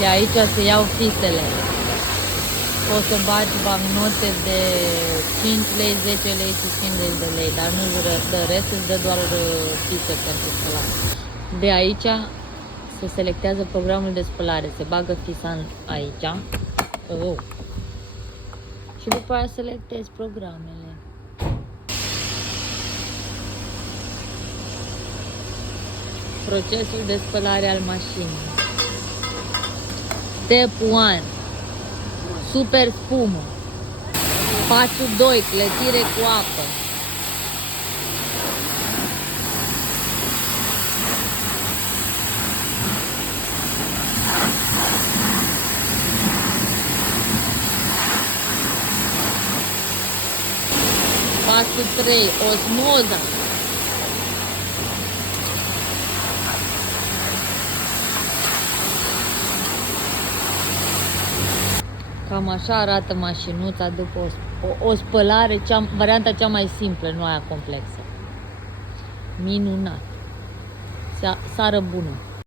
De aici se iau fisele. Poți să bagi bancnote de 5 lei, 10 lei și 50 de lei, dar nu dă restul, îți dă doar fise pentru spălare. De aici se selectează programul de spălare, se bagă fisa aici. Și după aia selectezi programele. Procesul de spălare al mașinii. Step 1. Super spumă. Pasul 2. Clătire cu apă. Pasul 3. Osmoza. Cam așa arată mașinuța după o spălare, varianta cea mai simplă, nu aia complexă. Minunat. Seară bună!